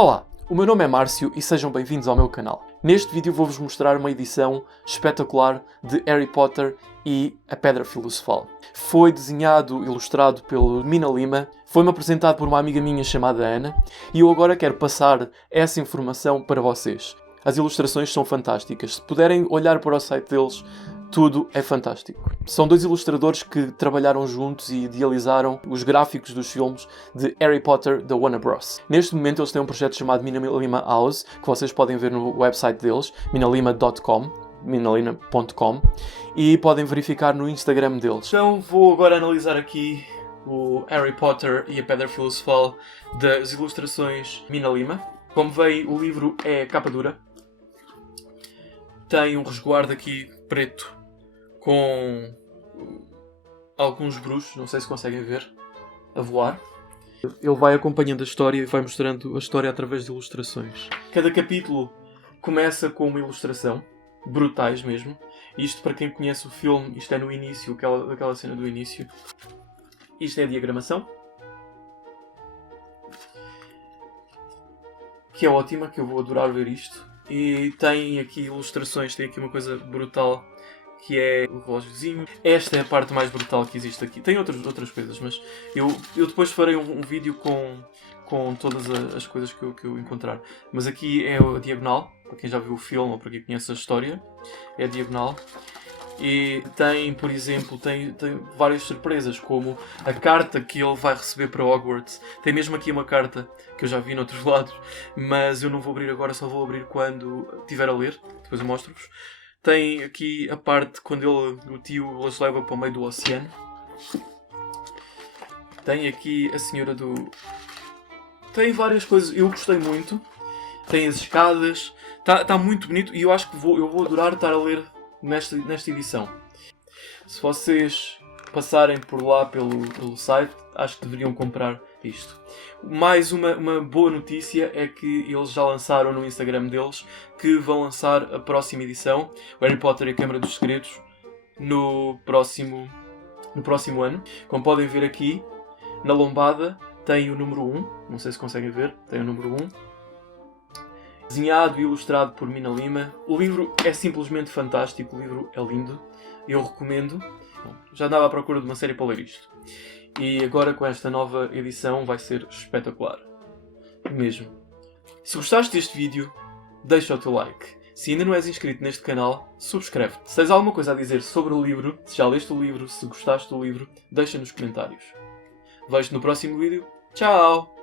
Olá, o meu nome é Márcio e sejam bem-vindos ao meu canal. Neste vídeo vou-vos mostrar uma edição espetacular de Harry Potter e a Pedra Filosofal. Foi desenhado e ilustrado pelo Mina Lima, foi-me apresentado por uma amiga minha chamada Ana e eu agora quero passar essa informação para vocês. As ilustrações são fantásticas, se puderem olhar para o site deles, tudo é fantástico. São dois ilustradores que trabalharam juntos e idealizaram os gráficos dos filmes de Harry Potter da Warner Bros. Neste momento eles têm um projeto chamado Mina Lima House, que vocês podem ver no website deles, minalima.com, minalima.com, e podem verificar no Instagram deles. Então vou agora analisar aqui o Harry Potter e a Pedra Filosofal das ilustrações Mina Lima. Como veem, o livro é capa dura. Tem um resguardo aqui preto com alguns bruxos, não sei se conseguem ver, a voar. Ele vai acompanhando a história e vai mostrando a história através de ilustrações. Cada capítulo começa com uma ilustração, brutais mesmo. Isto, para quem conhece o filme, isto é no início, aquela cena do início. Isto é a diagramação, que é ótima, que eu vou adorar ver isto. E tem aqui ilustrações, tem aqui uma coisa brutal, que é o relógiozinho. Esta é a parte mais brutal que existe aqui. Tem outras coisas, mas eu depois farei um vídeo com todas as coisas que eu encontrar. Mas aqui é a diagonal, para quem já viu o filme ou para quem conhece a história, é a diagonal. E tem, por exemplo, tem várias surpresas, como a carta que ele vai receber para Hogwarts. Tem mesmo aqui uma carta que eu já vi noutros lados, mas eu não vou abrir agora, só vou abrir quando estiver a ler. Depois eu mostro-vos. Tem aqui a parte quando o tio os leva para o meio do oceano. Tem aqui a senhora do... Tem várias coisas, eu gostei muito. Tem as escadas, está muito bonito e eu acho que eu vou adorar estar a ler nesta edição. Se vocês passarem por lá pelo site, acho que deveriam comprar isto. Mais uma boa notícia é que eles já lançaram no Instagram deles que vão lançar a próxima edição, o Harry Potter e a Câmara dos Segredos, no próximo ano. Como podem ver aqui, na lombada tem o número 1, não sei se conseguem ver, tem o número 1. Desenhado e ilustrado por Mina Lima. O livro é simplesmente fantástico, o livro é lindo, eu recomendo. Bom, já andava à procura de uma série para ler isto. E agora com esta nova edição vai ser espetacular. Mesmo. Se gostaste deste vídeo, deixa o teu like. Se ainda não és inscrito neste canal, subscreve-te. Se tens alguma coisa a dizer sobre o livro, se já leste o livro, se gostaste do livro, deixa nos comentários. Vejo-te no próximo vídeo. Tchau!